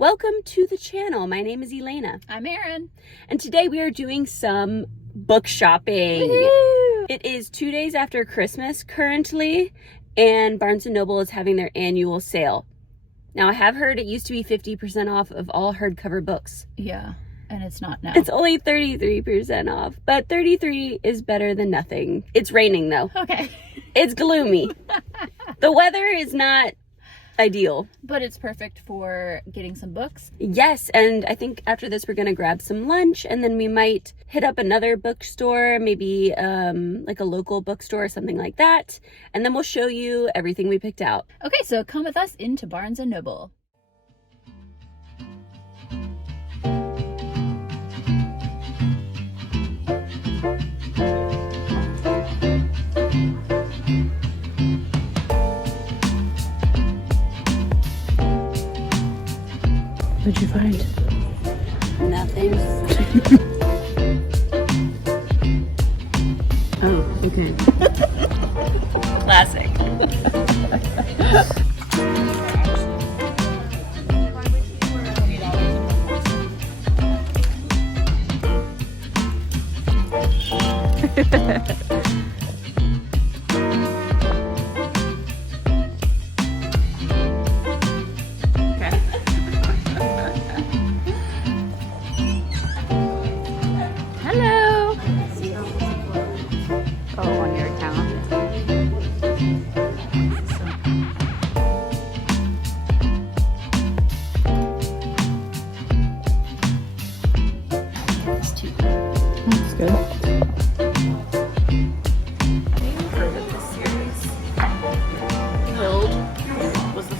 welcome to the channel. My name is Elena. I'm Erin. And today we are doing some book shopping. Woo-hoo! It is 2 days after Christmas currently, and Barnes & Noble is having their annual sale. Now, I have heard it used to be 50% off of all hardcover books. Yeah, and it's not now. It's only 33% off, but 33 is better than nothing. It's raining though. Okay. It's gloomy. The weather is not ideal. But it's perfect for getting some books. Yes, and I think after this we're gonna grab some lunch, and then we might hit up another bookstore, maybe like a local bookstore or something like that, and then we'll show you everything we picked out. Okay, so come with us into Barnes & Noble. What'd you find? Nothing. Oh, okay. Classic.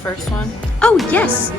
First one. Oh, yes.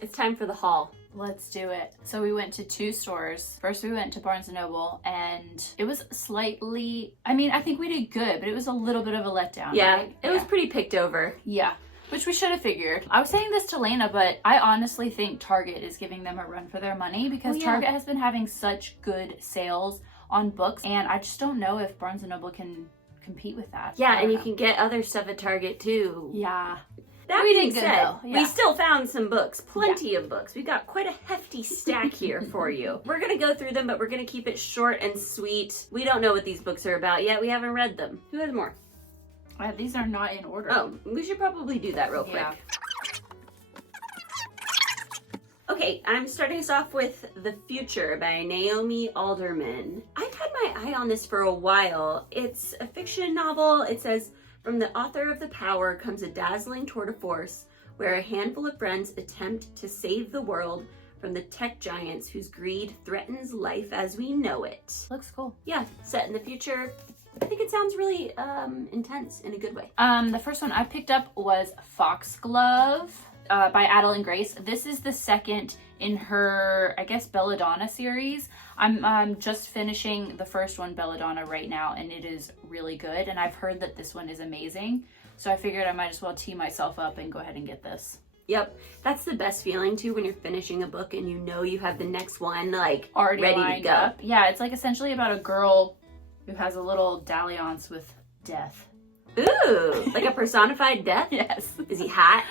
It's time for the haul. Let's do it. So we went to two stores. First we went to Barnes & Noble, and it was slightly, I mean, I think we did good, but it was a little bit of a letdown. Yeah, right? it was pretty picked over. Yeah, which we should have figured. I was saying this to Lena, but I honestly think Target is giving them a run for their money because Target has been having such good sales on books, and I just don't know if Barnes & Noble can compete with that. Yeah, and you can get other stuff at Target too. Yeah. That We being did good, said, though. Yeah. we still found some books, plenty of books. We've got quite a hefty stack here for you. We're going to go through them, but we're going to keep it short and sweet. We don't know what these books are about yet. We haven't read them. Who has more? These are not in order. Oh, we should probably do that real quick. Yeah. Okay, I'm starting us off with The Future by Naomi Alderman. I've had my eye on this for a while. It's a fiction novel. It says, from the author of The Power comes a dazzling tour de force where a handful of friends attempt to save the world from the tech giants whose greed threatens life as we know it. Looks cool. Yeah, set in the future. I think it sounds really intense in a good way. The first one I picked up was Foxglove by Adalyn Grace. This is the second in her, I guess, Belladonna series. I'm just finishing the first one, Belladonna, right now, and it is really good. And I've heard that this one is amazing. So I figured I might as well tee myself up and go ahead and get this. Yep, that's the best feeling too when you're finishing a book and you know you have the next one like Already ready lined to go. up. Yeah, it's like essentially about a girl who has a little dalliance with death. Ooh, like a personified death? Yes. Is he hot?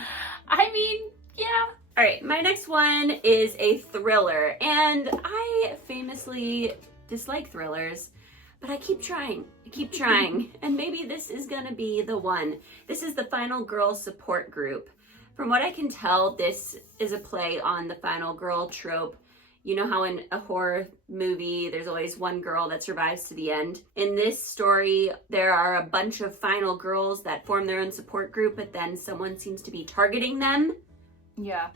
I mean, yeah. All right, my next one is a thriller, and I famously dislike thrillers, but I keep trying, and maybe this is gonna be the one. This is The Final Girl Support Group. From what I can tell, this is a play on the final girl trope. You know how in a horror movie, there's always one girl that survives to the end. In this story, there are a bunch of final girls that form their own support group, but then someone seems to be targeting them. Yeah.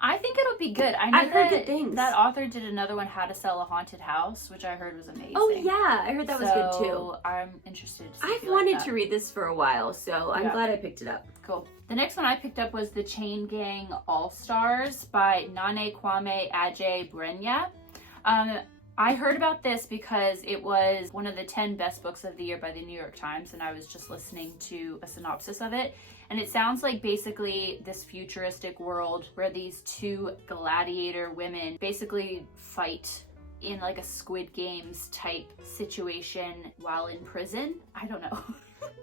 I think it'll be good. I've heard good things. That author did another one, How to Sell a Haunted House, which I heard was amazing. Oh yeah, I heard that was good too. I'm interested to see I've wanted to read this for a while, so I'm glad I picked it up. Cool. The next one I picked up was The Chain Gang All-Stars by Kwame, Adjei-Brenyah. I heard about this because it was one of the 10 best books of the year by the New York Times, and I was just listening to a synopsis of it. And it sounds like basically this futuristic world where these two gladiator women basically fight in like a Squid Games type situation while in prison. I don't know.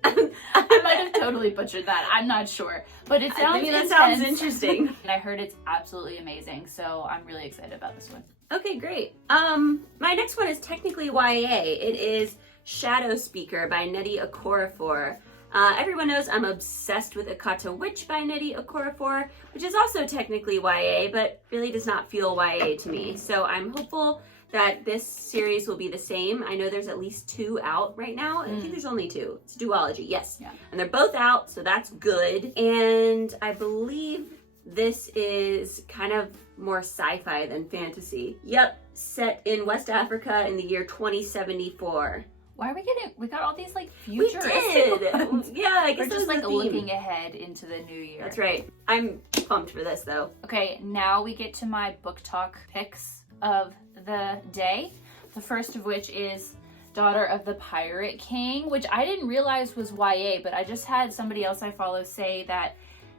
I might have totally butchered that. I'm not sure. But it sounds that sounds interesting. And I heard it's absolutely amazing. So I'm really excited about this one. Okay, great. My next one is technically YA. It is Shadow Speaker by Nnedi Okorafor. Everyone knows I'm obsessed with Akata Witch by Nnedi Okorafor, which is also technically YA, but really does not feel YA to me. So I'm hopeful that this series will be the same. I know there's at least 2 out right now. I think there's only 2. It's a duology, yes. Yeah. And they're both out, so that's good. And I believe this is kind of more sci-fi than fantasy. Yep, set in West Africa in the year 2074. Why are we got all these like We futuristic did! ones. Yeah, I guess We're that just was like the theme. looking ahead into the new year. That's right. I'm pumped for this though. Okay, now we get to my book talk picks of the day. The first of which is Daughter of the Pirate King, which I didn't realize was YA, but I just had somebody else I follow say that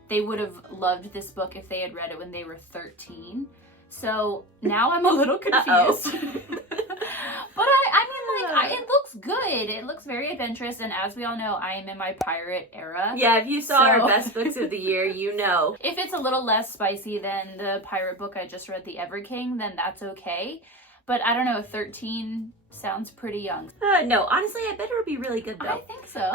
they would have loved this book if they had read it when they were 13. So now I'm a little confused. But it looks good. It looks very adventurous, and as we all know, I am in my pirate era. Yeah, if you saw our best books of the year, you know. If it's a little less spicy than the pirate book I just read, The Ever King, then that's okay. But I don't know, 13 sounds pretty young. No, honestly, I bet it'll be really good though. I think so.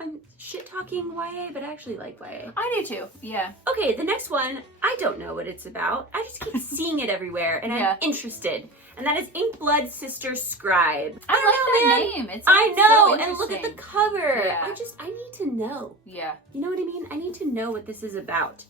I'm shit-talking YA, but I actually like YA. I do too, yeah. Okay, the next one, I don't know what it's about. I just keep seeing it everywhere, and I'm interested. And that is Inkblood Sister Scribe. I like that name. It I sounds know, so and look at the interesting. cover. Yeah. I need to know. Yeah. You know what I mean? I need to know what this is about.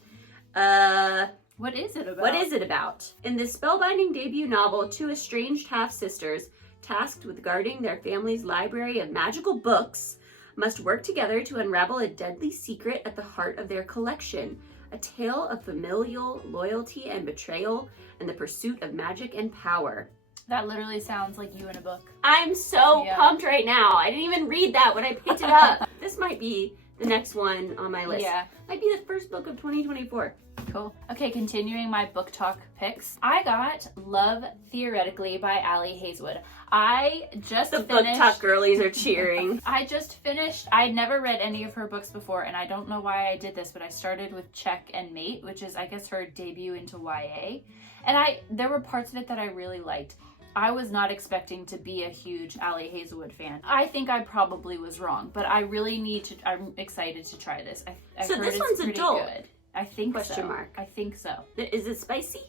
What is it about? What is it about? In this spellbinding debut novel, 2 estranged half-sisters, tasked with guarding their family's library of magical books, must work together to unravel a deadly secret at the heart of their collection. A tale of familial loyalty and betrayal and the pursuit of magic and power. That literally sounds like you in a book. I'm so pumped right now. I didn't even read that when I picked it up. This might be the next one on my list. Yeah. Might be the first book of 2024. Cool. Okay, continuing my book talk picks. I got Love Theoretically by Hazelwood. I just The finished... book talk girlies are cheering. I just finished... I'd never read any of her books before, and I don't know why I did this, but I started with Check and Mate, which is, I guess, her debut into YA. And there were parts of it that I really liked. I was not expecting to be a huge Hazelwood fan. I think I probably was wrong, but I really I'm excited to try this. I So heard this it's one's pretty adult? good. I think Question so. mark. I think so. Is it spicy?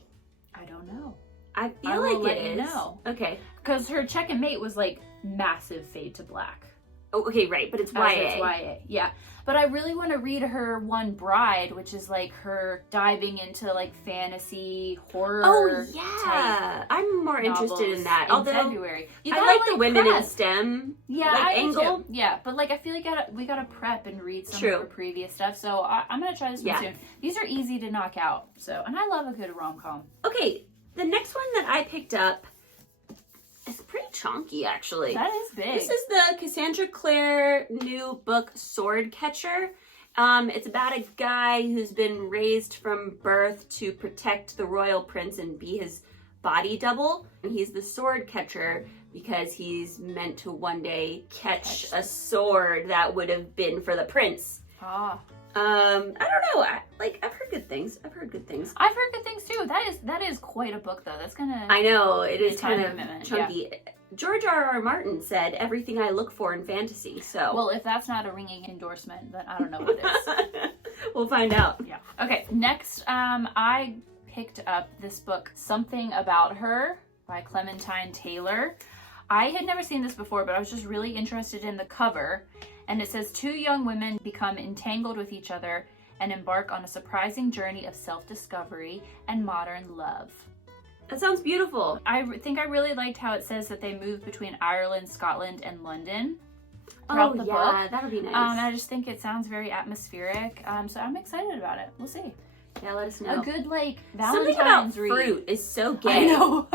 I don't know. I I feel will like let it you is. know. Okay. Because her Check and Mate was like massive fade to black. Oh, okay, right, but it's YA. It's YA, yeah. But I really want to read her One Bride, which is like her diving into like fantasy horror. Oh yeah, I'm more interested in that. Although February, I like the women in STEM. Yeah, like I do angle. too. Yeah, but like I feel like we gotta prep and read some True. of her previous stuff. So I'm gonna try this one soon. These are easy to knock out. So, and I love a good rom-com. Okay, the next one that I picked up is pretty chunky, actually. That is big. This is the Cassandra Clare new book, Sword Catcher. It's about a guy who's been raised from birth to protect the royal prince and be his body double. And he's the sword catcher because he's meant to one day catch a sword that would have been for the prince. Ah. I don't know. I've heard good things. I've heard good things. I've heard good things too. That is quite a book though. That's gonna. I know it is kind of commitment, chunky. Yeah. George R.R. Martin said everything I look for in fantasy. So well, if that's not a ringing endorsement, then I don't know what is. We'll find out. Yeah. Okay. Next, I picked up this book, Something About Her by Clementine Taylor. I had never seen this before, but I was just really interested in the cover. And it says, 2 young women become entangled with each other and embark on a surprising journey of self-discovery and modern love. That sounds beautiful. I think I really liked how it says that they moved between Ireland, Scotland, and London throughout the book. That'll be nice. I just think it sounds very atmospheric. So I'm excited about it. We'll see. Yeah, let us know. A good, like, Something about Valentine's read. fruit is so gay. I know.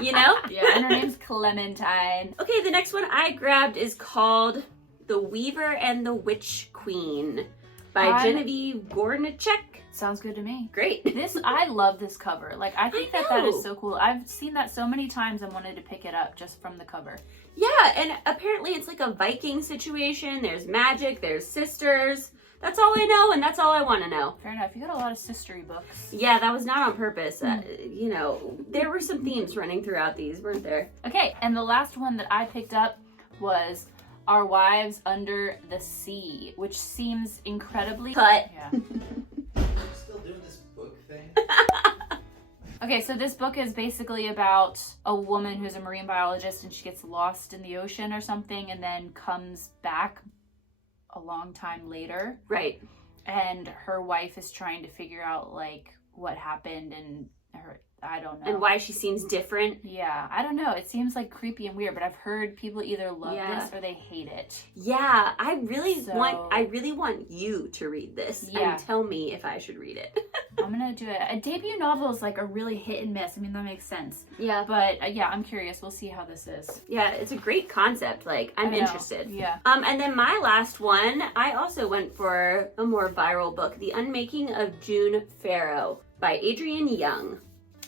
You know? Yeah, and her name's Clementine. Okay, the next one I grabbed is called The Weaver and the Witch Queen by Genevieve Gornichec. Sounds good to me. Great. I love this cover. Like, I think I that know. is so cool. I've seen that so many times and wanted to pick it up just from the cover. Yeah, and apparently it's like a Viking situation. There's magic, there's sisters. That's all I know, and that's all I want to know. Fair enough. You got a lot of sistery books. Yeah, that was not on purpose. You know, there were some themes running throughout these, weren't there? Okay, and the last one that I picked up was Our Wives Under the Sea, which seems incredibly... Cut. Yeah. Still doing this book thing? Okay, so this book is basically about a woman who's a marine biologist and she gets lost in the ocean or something and then comes back a long time later. Right. And her wife is trying to figure out, like, what happened and her... I don't know. And why she seems different. Yeah, I don't know. It seems like creepy and weird, but I've heard people either love Yeah. this or they hate it. Yeah, I really So- want you to read this Yeah. and tell me if I should read it. I'm gonna do it. A debut novel is like a really hit and miss. I mean, that makes sense. Yeah. But yeah, I'm curious. We'll see how this is. Yeah, it's a great concept. Like, I'm I know. interested. Yeah. And then my last one, I also went for a more viral book, The Unmaking of June Farrow by Adrienne Young.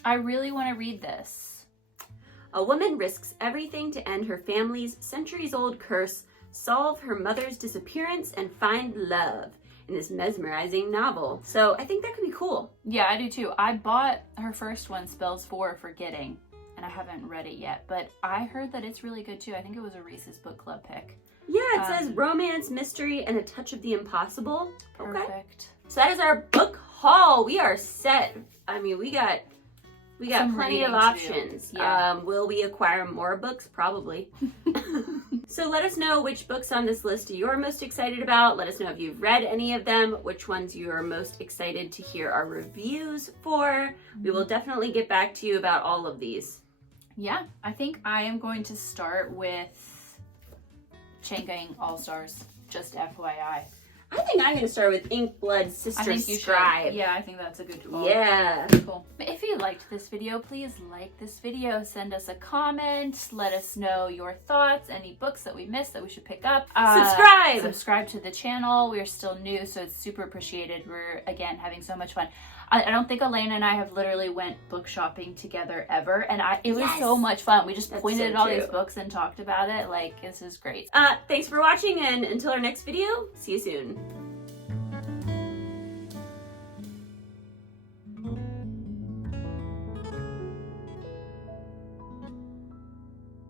I really want to read this. A woman risks everything to end her family's centuries-old curse, solve her mother's disappearance, and find love in this mesmerizing novel. So I think that could be cool. Yeah, I do too. I bought her first one, Spells for Forgetting, and I haven't read it yet, but I heard that it's really good too. I think it was a Reese's Book Club pick. Yeah, it says romance, mystery, and a touch of the impossible. Okay. Perfect. So that is our book haul. We are set. I mean, we got Some plenty of reading to do. options. Yeah. Will we acquire more books? Probably. So let us know which books on this list you're most excited about. Let us know if you've read any of them, which ones you are most excited to hear our reviews for. We will definitely get back to you about all of these. Yeah, I think I am going to start with Chain Gang All-Stars, just FYI. I think I'm going to start with Inkblood Sister I think you Scribe. should. Yeah, I think that's a good call. Yeah. Cool. If you liked this video, please like this video. Send us a comment. Let us know your thoughts, any books that we missed that we should pick up. Subscribe! Subscribe to the channel. We're still new, so it's super appreciated. We're, again, having so much fun. I don't think Elena and I have literally went book shopping together ever, and it was Yes! so much fun. We just That's pointed so at all true. these books and talked about it. Like, this is great. Thanks for watching, and until our next video, see you soon.